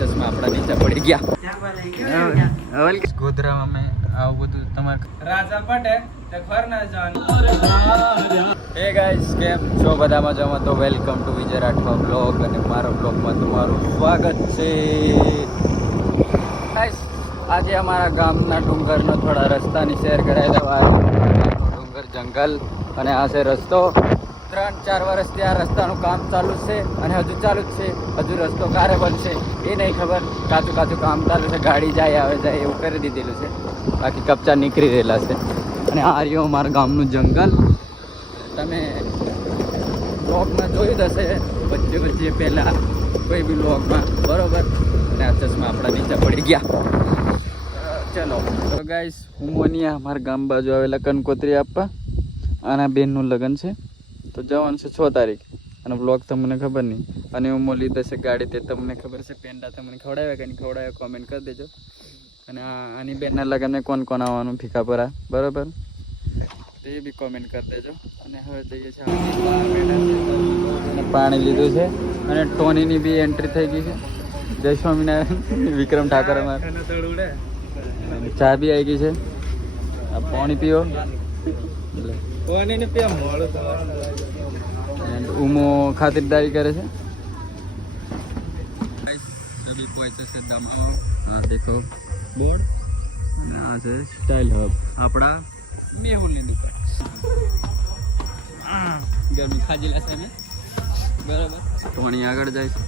ચશ્મા આપણા નીચે પડી ગયા ગોધરામાં મેં આવું બધું તમારે રાજા પટે તે ખર ના જવાનું. હે ગાઈસ, કેમ છો બધા મજામાં? તો welcome to Vijay Rathwa blog અને મારો બ્લોગમાં તમારું સ્વાગત છે. ગાઈસ, આજે અમારા ગામના ડુંગરનો થોડા રસ્તાની શેર કરાવી દઉં. ડુંગર જંગલ અને આ છે રસ્તો. 3-4 વર્ષથી આ રસ્તાનું કામ ચાલુ છે અને હજુ ચાલુ જ છે. હજુ રસ્તો ક્યારે બનશે એ નહીં ખબર. કાચું કામ ચાલુ છે, ગાડી જાય આવે જાય એવું કરી દીધેલું છે. બાકી કપચા નીકળી રહેલા છે. અને આ રહ્યું અમારા ગામનું જંગલ. તમે બ્લોગમાં જોયું જ હશે વચ્ચે પહેલાં કોઈ બી બ્લોગમાં, બરાબર. અને આ ચશ્મા આપણા નીચે પડી ગયા. ચલો તો ગાઈસ, હું મોનિયા અમારા ગામ બાજુ આવેલા કંકોત્રી આપવા. આના બેનનું લગ્ન છે તો જવાનું છે 6 તારીખ. અને બ્લોગ તમને ખબર નહીં. અને હું મોલી દશે ગાડી તે તમને ખબર છે. પેંડા તમને ખવડાવ્યા કે નહીં ખવડાવ્યા કોમેન્ટ કરી દેજો. અને આની બેનના લગ્નને કોણ આવવાનું ફીકાપરા, બરાબર, તે બી કોમેન્ટ કરી દેજો. અને હવે જઈએ છીએ અને પાણી લીધું છે. અને ટોનીની બી એન્ટ્રી થઈ ગઈ છે. જય સ્વામિનારાયણ. વિક્રમ ઠાકોર અમારે ચા બી આવી ગઈ છે. આ પાણી પીવો. ઉમો ખાતરદારી કરે છે. દેખો બોર્ડ. આ છે સ્ટાઇલ હબ, આપણા મેહુલની દુકાન. ગરમી ખાજેલા છે અમે, બરાબર. ટોણી આગળ જાય છે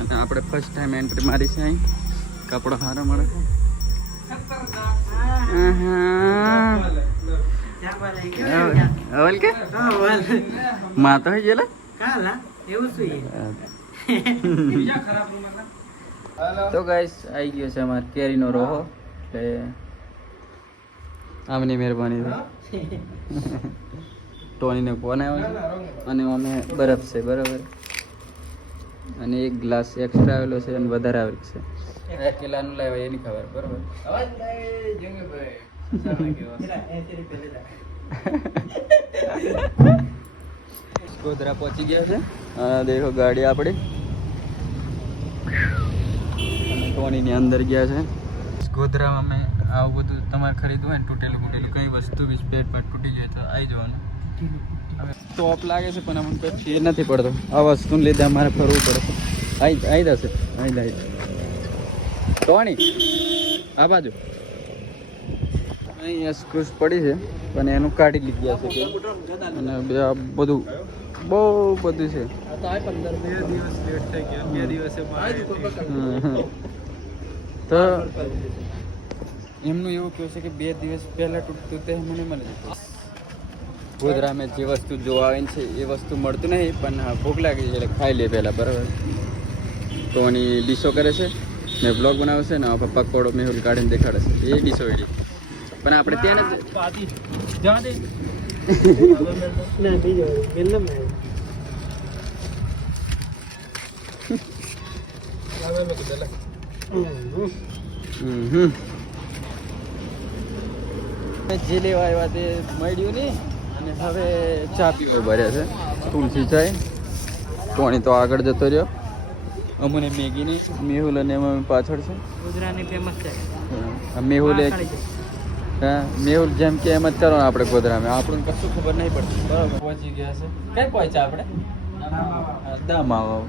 અને આપણે ફર્સ્ટ ટાઈમ એન્ટ્રી મારી છે. અહીં કપડો સારો મળે છે. માં તો તો ગાઈસ આવી ગયો છે અમારે કેરીનો રોહો. એટલે આમની મહેરબાની છે. ટોનીને ફોન આવ્યો છે અને અમે બરફ છે, બરાબર. અને એક ગ્લાસ એક્સ્ટ્રા આવેલો છે અને વધારે આવેલ છે. કેટલાનું લાવ્યા એની ખબર, બરાબર. ગોધરા પહોંચી ગયા છે. દેખો ગાડી આપણી. ટોનીની અંદર ગયા છે. ગોધરામાં મેં આવું બધું તમારે ખરીદવું હોય ને, તૂટેલું કઈ વસ્તુ બી સ્પેર પાર્ટ તૂટી જાય તો આવી જવાનું. હવે ટોપ લાગે છે પણ અમને કોઈ ફેર નથી પડતો. આ વસ્તુને લીધે અમારે ફરવું પડે. આવી જશે. ટોની આ બાજુ અહીંયા સ્ક્રૂસ પડી છે પણ એનું કાઢી લીધા છે. અને બધું બહુ બધું છે. તો એમનું એવું કહ્યું છે કે 2 દિવસ પહેલાં તૂટતું તે મને મળે છે. ગોધરામાં જે વસ્તુ જોવા આવે છે એ વસ્તુ મળતું નહીં, પણ ભૂખ લાગી છે એટલે ખાઈ લે પહેલાં, બરાબર. તો એની ડીશો કરે છે ને બ્લોગ બનાવશે ને પકોડો મેહુલ કાઢીને દેખાડે છે. એ ડીશો એડી પણ આપણે ત્યાં જે લેવા આવ્યા તે મળ્યું નહીં. અને હવે ચા પીવા ભર્યા છે, તુલસી ચાય. ટોણી તો આગળ જતો રહ્યો. અમને મેગી નહીં. મેહુલ અને એમાં પાછળ છે. ગુજરાતની ફેમસ છે મેહુલ. હા, મેહુલ જેમ કે એમ જ કરો ને આપણે ગોધરામાં. આપણને કશું ખબર નહીં પડતી, બરાબર. પહોંચી ગયા છે. કઈ પહોંચ્યા આપણે? દામાવા.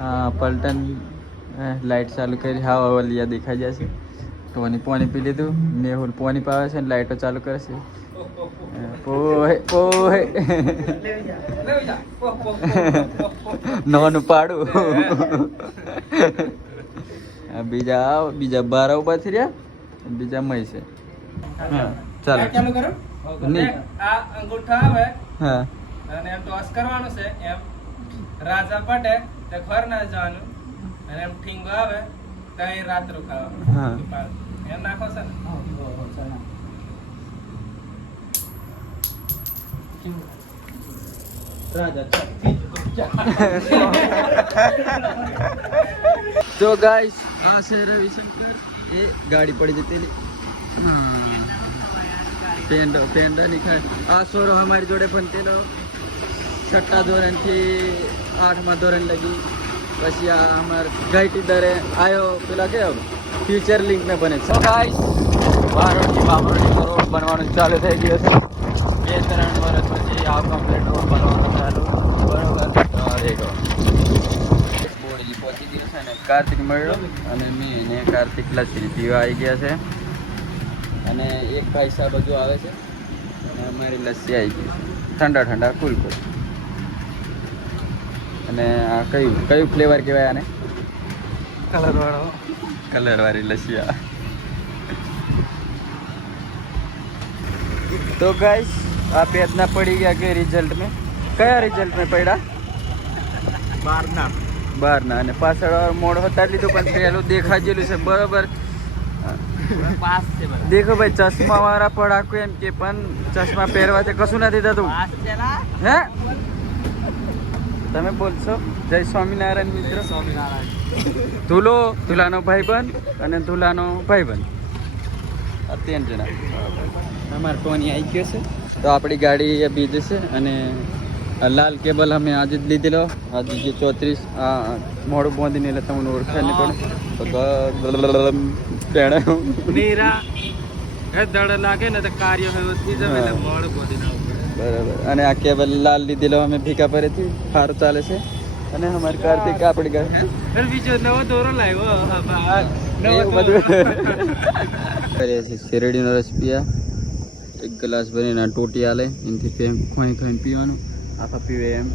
હા, પલટન લાઇટ ચાલુ કરી. હા, વલિયા દેખાઈ જશે. ટોની પાણી પી લીધું. મેહુલ પાણી પાવે છે ને લાઇટો ચાલુ કરે છે. પોહે નવાનું પાડું. બીજા 12 ઉભા થઈ રહ્યા. બીજા મય છે. હા, ચાલો નહીં. આ અંગૂઠા આવે હા અને એમ ટોસ કરવાનું છે. એમ રાજા પટે તે ઘર ના જવાનું. અને એમ ઠીંગો આવે તો અહીં રાત રોકાવાનું. હા, એમ નાખો છે ને. તો ગાઈસ, આ છે રવિશંકર. એ ગાડી પડી જતી પેંડા ની ખાય. આ સોરો અમારી જોડે પણ તેનો 6ઠા ધોરણ થી 8મા ધોરણ લગી પછી આ અમાર ગાઈટી દરે આવ્યો પેલા કે ફ્યુચર લિંક મેં બને છે ગાઈસ બારોડી બાબરોડીનો રોડ બનવાનું ચાલુ થઈ ગયો છે 2-3 વર્ષ પછી આ કમ્પ્લીટ રોડ બનવાનું ચાલુ બરોબર તો દેખો બોડી પહોંચી ગયો છે ને કાર્તિક મળ્યો અને મેં ને કાર્તિક લસ્સી પીવા આવી ગયા છે અને એક પૈસા બધું આવે છે અને અમારી લસ્સી આવી ગઈ છે ઠંડા ઠંડા કુલ અને આ કયું ફ્લેવર કહેવાય આને કલરવાળી લસ્સી આ तो गाइस आप इतना पड़ी गया के रिजल्ट में कया रिजल्ट में पड़ा बारना અને પાછળ મોડ હતા લીધું પણ પેલું દેખા જેલું છે બરોબર પાસ છે બરાબર દેખો ભાઈ ચશ્મા વાળા પડાકો એમ કે પણ ચશ્મા પહેરવાથી કશું નથી થતું હે તમે બોલશો જય સ્વામિનારાયણ મિત્ર સ્વામિનારાયણ ધુલાનો ભાઈબંધ અને ધુલાનો ભાઈબંધ આ 3 જણા અમારે ટોની આવી ગયો છે તો આપણી ગાડી બીજી છે અને લાલ કેબલ અમે આજે જ લીધેલો આજે જે 34 આ મોડું બાંધીને એટલે તમને ઓળખાય નહીં પણ દડ લાગે ને તો કાર્ય વ્યવસ્થિત બરાબર અને આ કેબલ લાલ લીધેલો અમે ભીકા પરેથી સારું ચાલે છે અને અમારી કાર્તિક આપણી ગાડી બીજો નવો દોરો લાવ્યો બધું કરીએ છીએ શેરડીનો રસ પીયા એક ગ્લાસ ભરીને ટોટી આલે એનાથી ખોઈ પીવાનું આખા પીવે એમ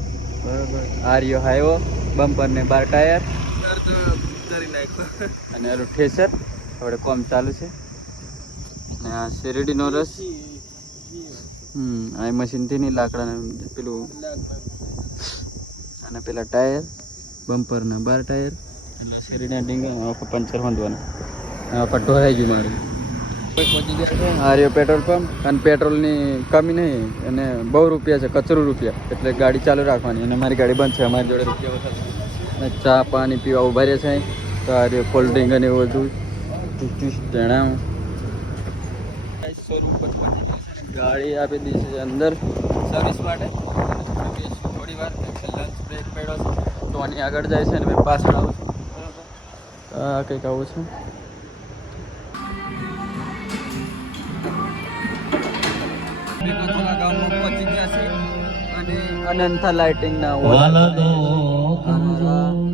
બરાબર આર્યો હાઈવો બમ્પર ને 12 ટાયર અને આલું ઠેસર હવે કોમ ચાલુ છે અને આ શેરડીનો રસ આ મશીનથી નહીં લાકડાને પેલું અને પેલા ટાયર બમ્પરના 12 ટાયર એટલે શેરડીના ડીંગા પંચર બાંધવાના ઢોરાઈ ગયું મારું આર્યો પેટ્રોલ પંપ અને પેટ્રોલની કમી નહીં અને બહુ રૂપિયા છે કચરું રૂપિયા એટલે ગાડી ચાલુ રાખવાની અને મારી ગાડી બંધ છે અમારી જોડે રૂપિયા અને ચા પાણી પીવા ઉભા રહે છે તો આર્યો કોલ્ડ ડ્રિંક અને એવું બધું જણાવું ગાડી આપી દીધી છે અંદર સર્વિસ માટે થોડી વાર લંચ બ્રેક પડ્યો છે તો આની આગળ જાય છે અને મેં પાછળ આવું છું કંઈક આવું છે ગામમાં પહોંચી ગયા છે અને અનંતા લાઇટિંગ ના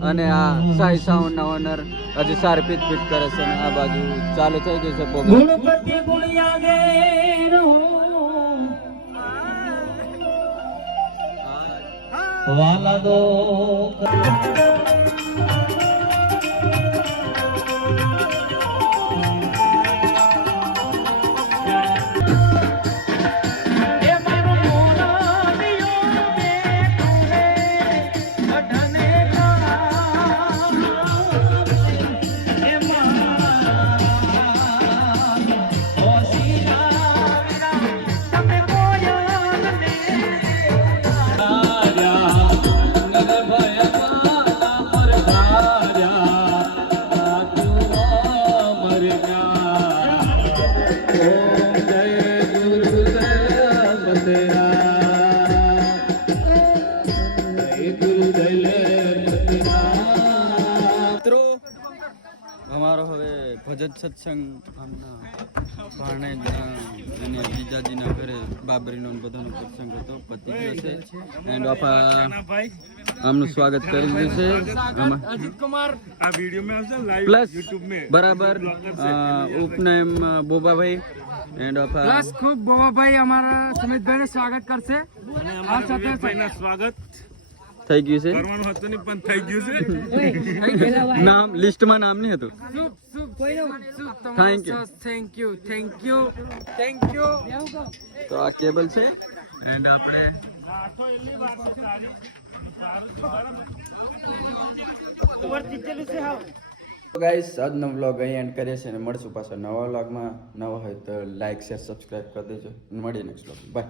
અને આ સાઈ સાઉન્ડ ના ઓનર હજી સારપીટ ફિટ કરે છે અને આ બાજુ ચાલુ થઈ ગયું છે પ્રોગ્રામ વાલા દો અમારો હવે ભજન સત્સંગ ભાણે અને જીજાજીના ઘરે બાબરીનો બધાનો સત્સંગ હતો પતિ ગયો છે એન્ડ આમનું સ્વાગત કરી દીધું છે અજીત કુમાર આ વિડિયો में આવશે લાઈવ YouTube में બરાબર ઉપનામ બોબાભાઈ એન્ડ પ્લસ ખૂબ બોબાભાઈ અમારા સમિતભાઈને સ્વાગત કરશે આ સાથે ભાઈના સ્વાગત થઈ ગયું છે કરવાનું હતું નહીં પણ થઈ ગયું છે નામ લિસ્ટમાં નામ નહીં હતું થેન્ક યુ તો આ કેબલ છે એન્ડ આપણે ગાઈસ આજનો વ્લોગ અહીં એન્ડ કરીએ છીએ અને મળશું પાછા નવા વ્લોગમાં. નવા હોય તો લાઈક શેર સબસ્ક્રાઈબ કરી દેજો. મળીએ નેક્સ્ટ વ્લોગ. બાય.